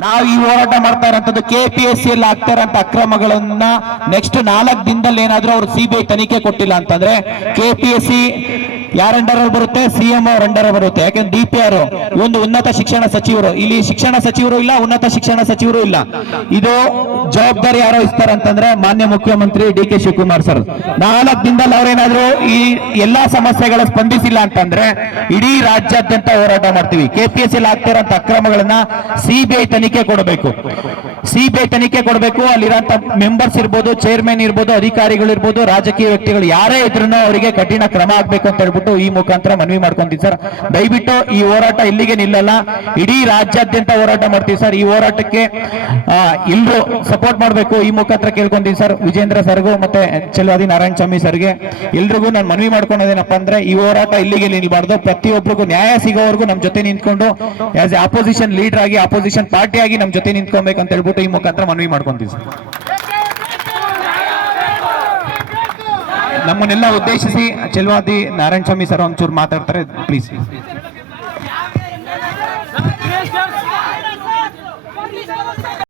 ನಾವು ಈ ಹೋರಾಟ ಮಾಡ್ತಾ ಇರೋಂಥದ್ದು ಕೆಪಿಎಸ್ಸಿ ಅಲ್ಲಿ ಆಗ್ತಾ ಇರೋಂಥ ಅಕ್ರಮಗಳನ್ನ ನೆಕ್ಸ್ಟ್ 4 ದಿನದಲ್ಲಿ ಏನಾದ್ರೂ ಅವ್ರು ಸಿಬಿಐ ತನಿಖೆ ಕೊಟ್ಟಿಲ್ಲ ಅಂತಂದ್ರೆ ಕೆಪಿಎಸ್ಸಿ ಯಾರ ಅಂಡರ್ ಬರುತ್ತೆ, ಸಿಎಂ ಅವ್ರ ಅಂಡರ್ ಬರುತ್ತೆ. ಯಾಕಂದ್ರೆ DPR ಒಂದು ಉನ್ನತ ಶಿಕ್ಷಣ ಸಚಿವರು, ಇಲ್ಲಿ ಶಿಕ್ಷಣ ಸಚಿವರು ಇಲ್ಲ, ಉನ್ನತ ಶಿಕ್ಷಣ ಸಚಿವರು ಇಲ್ಲ. ಇದು ಜವಾಬ್ದಾರಿ ಯಾರೋ ಇಸ್ತಾರೆ ಅಂತಂದ್ರೆ ಮಾನ್ಯ ಮುಖ್ಯಮಂತ್ರಿ DK ಶಿವಕುಮಾರ್ ಸರ್. 4 ದಿನದಲ್ಲಿ ಅವ್ರೇನಾದ್ರೂ ಈ ಎಲ್ಲಾ ಸಮಸ್ಯೆಗಳ ಸ್ಪಂದಿಸಿಲ್ಲ ಅಂತಂದ್ರೆ ಇಡೀ ರಾಜ್ಯಾದ್ಯಂತ ಹೋರಾಟ ಮಾಡ್ತೀವಿ. ಕೆಪಿಎಸ್ಸಿ ಅಲ್ಲಿ ಆಗ್ತಾ ಇರೋಂಥ ಅಕ್ರಮಗಳನ್ನ ಸಿಬಿಐ ತನಿಖೆ ಕೊಡಬೇಕು, ಸಿಬಿಐ ತನಿಖೆ ಕೊಡಬೇಕು. ಅಲ್ಲಿರೋಂಥ ಮೆಂಬರ್ಸ್ ಇರ್ಬೋದು, ಚೇರ್ಮನ್ ಇರ್ಬೋದು, ಅಧಿಕಾರಿಗಳು ಇರ್ಬೋದು, ರಾಜಕೀಯ ವ್ಯಕ್ತಿಗಳು ಯಾರೇ ಇದ್ರೂ ಅವರಿಗೆ ಕಠಿಣ ಕ್ರಮ ಆಗ್ಬೇಕು ಅಂತ ಹೇಳ್ಬಿಟ್ಟು ಈ ಮುಖಾಂತರ ಮನವಿ ಮಾಡ್ಕೊಂತೀವಿ ಸರ್. ದಯವಿಟ್ಟು ಈ ಹೋರಾಟ ಇಲ್ಲಿಗೆ ನಿಲ್ಲಲ್ಲ, ಇಡೀ ರಾಜ್ಯಾದ್ಯಂತ ಹೋರಾಟ ಮಾಡ್ತೀವಿ ಸರ್. ಈ ಹೋರಾಟಕ್ಕೆ ಎಲ್ಲರೂ ಸಪೋರ್ಟ್ ಮಾಡಬೇಕು, ಈ ಮುಖಾಂತರ ಕೇಳ್ಕೊಂತೀನಿ ಸರ್. ವಿಜೇಂದ್ರ ಸರ್ಗೂ ಮತ್ತೆ ಚೆಲುವಾದಿ ನಾರಾಯಣ ಸ್ವಾಮಿ ಸರ್ಗೆ ಎಲ್ರಿಗೂ ನಾನು ಮನವಿ ಮಾಡ್ಕೊಂಡೇನಪ್ಪ ಅಂದ್ರೆ ಈ ಹೋರಾಟ ಇಲ್ಲಿಗೆ ನಿಲ್ಬಾರ್ದು. ಪ್ರತಿಯೊಬ್ಬರಿಗೂ ನ್ಯಾಯ ಸಿಗೋವರೆಗೂ ನಮ್ಮ ಜೊತೆ ನಿಂತ್ಕೊಂಡು ಆಸ್ ಎ ಅಪೋಸಿಷನ್ ಲೀಡರ್ ಆಗಿ, ಅಪೋಸಿಷನ್ ಪಾರ್ಟಿ ಆಗಿ ನಮ್ಮ ಜೊತೆ ನಿಂತ್ಕೊಬೇಕಂತ ಹೇಳ್ಬಿಟ್ಟು ಈ ಮುಖಾಂತರ ಮನವಿ ಮಾಡ್ಕೊಂತೀವಿ ಸರ್. ನಮ್ಮನ್ನೆಲ್ಲ ಉದ್ದೇಶಿಸಿ ಚೆಲುವಾದಿ ನಾರಾಯಣ ಸ್ವಾಮಿ ಸರ್ ಒಂಚೂರು ಮಾತಾಡ್ತಾರೆ ಪ್ಲೀಸ್.